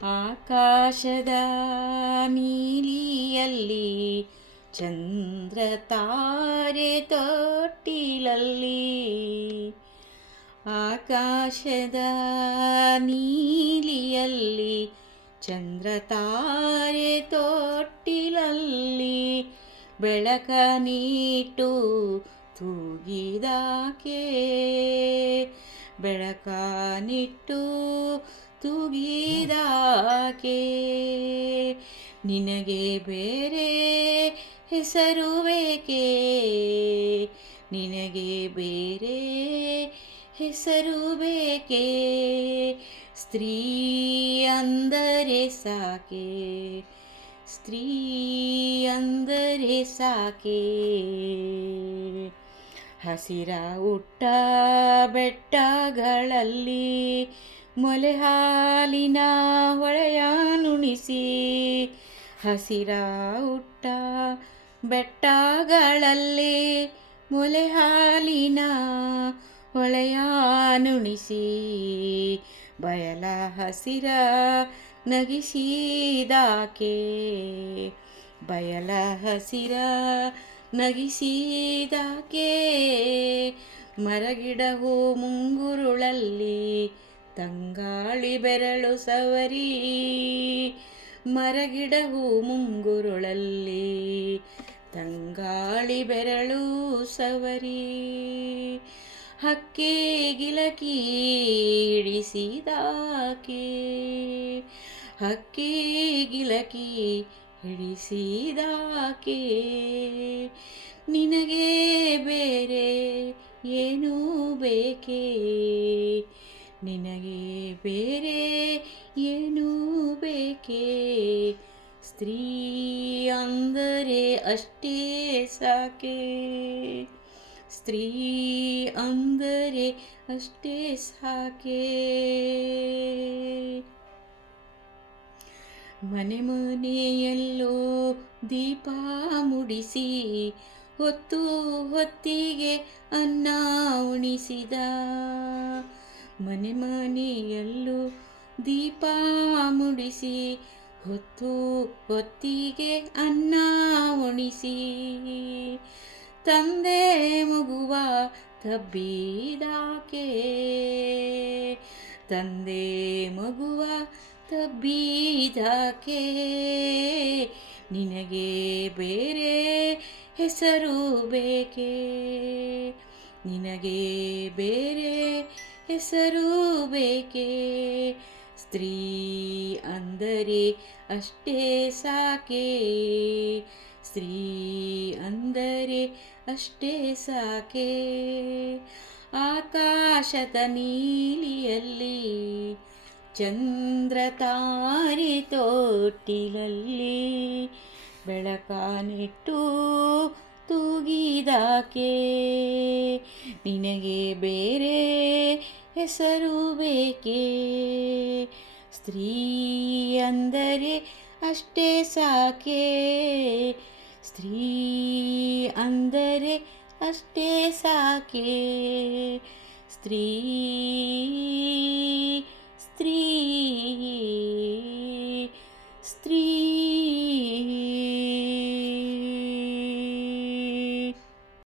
ಆಕಾಶದ ನೀಲಿಯಲ್ಲಿ ಚಂದ್ರ ತಾರೆ ತೊಟ್ಟಿಲಲ್ಲಿ. ಆಕಾಶದ ನೀಲಿಯಲ್ಲಿ ಚಂದ್ರ ತಾರೆ ತೊಟ್ಟಿಲಲ್ಲಿ ಬೆಳಕ ನೀಟ್ಟು ತೂಗಿದಾಕೆ. ಬೆಳಕ ನಿಟ್ಟು ತೂಗಿದಾಕೆ. ನಿನಗೆ ಬೇರೆ ಹೆಸರು ಬೇಕೆ? ನಿನಗೆ ಬೇರೆ ಹೆಸರು ಬೇಕೆ? ಸ್ತ್ರೀ ಅಂದರೆ ಸಾಕೆ, ಸ್ತ್ರೀ ಅಂದರೆ ಸಾಕೆ. ಹಸಿರ ಉಟ್ಟ ಬೆಟ್ಟಗಳಲ್ಲಿ ಮೊಲೆ ಹಾಲಿನ ಹೊಳೆಯ ನುಣಿಸಿ. ಹಸಿರ ಉಟ್ಟ ಬೆಟ್ಟಗಳಲ್ಲಿ ಮೊಲೆ ಹಾಲಿನ ಹೊಳೆಯ ನುಣಿಸಿ. ಬಯಲ ಹಸಿರ ನಗಿಸಿದಾಕೆ. ಬಯಲ ಹಸಿರ ನಗಿಸಿದಾಕೆ. ಮರಗಿಡ ಹೂ ಮುಂಗುರುಳಲ್ಲಿ ತಂಗಾಳಿ ಬೆರಳು ಸವರಿ. ಮರಗಿಡ ಹೂ ಮುಂಗುರುಳಲ್ಲಿ ತಂಗಾಳಿ ಬೆರಳು ಸವರಿ. ಹಕ್ಕಿ ಗಿಲಕಿ ಹಿಡಿಸಿದಾಕೆ. ಹಕ್ಕಿ ಗಿಲಕಿ ಹಿಡಿಸಿದಾಕೆ. ನಿನಗೆ ಬೇರೆ ಏನೂ ಬೇಕೆ? ನಿನಗೆ ಬೇರೆ ಏನೂ ಬೇಕೆ? ಸ್ತ್ರೀ ಅಂದರೆ ಅಷ್ಟೇ ಸಾಕೆ, ಸ್ತ್ರೀ ಅಂದರೆ ಅಷ್ಟೇ ಸಾಕೆ. ಮನೆ ಮನೆಯಲ್ಲೋ ದೀಪ ಮುಡಿಸಿ ಹೊತ್ತು ಹೊತ್ತಿಗೆ ಅನ್ನ ಉಣಿಸಿದ. ಮನೆ ಮನೆಯಲ್ಲೂ ದೀಪ ಮುಡಿಸಿ ಹೊತ್ತು ಹೊತ್ತಿಗೆ ಅನ್ನ ಉಣಿಸಿ. ತಂದೆ ಮಗುವ ತಬ್ಬಿದಾಕೆ. ತಂದೆ ಮಗುವ ತಬ್ಬಿದಾಕೆ. ನಿನಗೆ ಬೇರೆ ಹೆಸರು ಬೇಕೆ? ನಿನಗೆ ಬೇರೆ ಹೆಸರು ಬೇಕೆ? ಸ್ತ್ರೀ ಅಂದರೆ ಅಷ್ಟೇ ಸಾಕೆ, ಸ್ತ್ರೀ ಅಂದರೆ ಅಷ್ಟೇ ಸಾಕೆ. ಆಕಾಶದ ನೀಲಿಯಲ್ಲಿ ಚಂದ್ರ ತಾರೆ ತೊಟ್ಟಿಲಲ್ಲಿ ಬೆಳಕ ನೆಟ್ಟು ತೂಗಿದಾಕೆ. ನಿನಗೆ ಬೇರೆ ಹೆಸರು ಬೇಕೆ? ಸ್ತ್ರೀ ಅಂದರೆ ಅಷ್ಟೇ ಸಾಕೆ, ಸ್ತ್ರೀ ಅಂದರೆ ಅಷ್ಟೇ ಸಾಕೆ, ಸ್ತ್ರೀ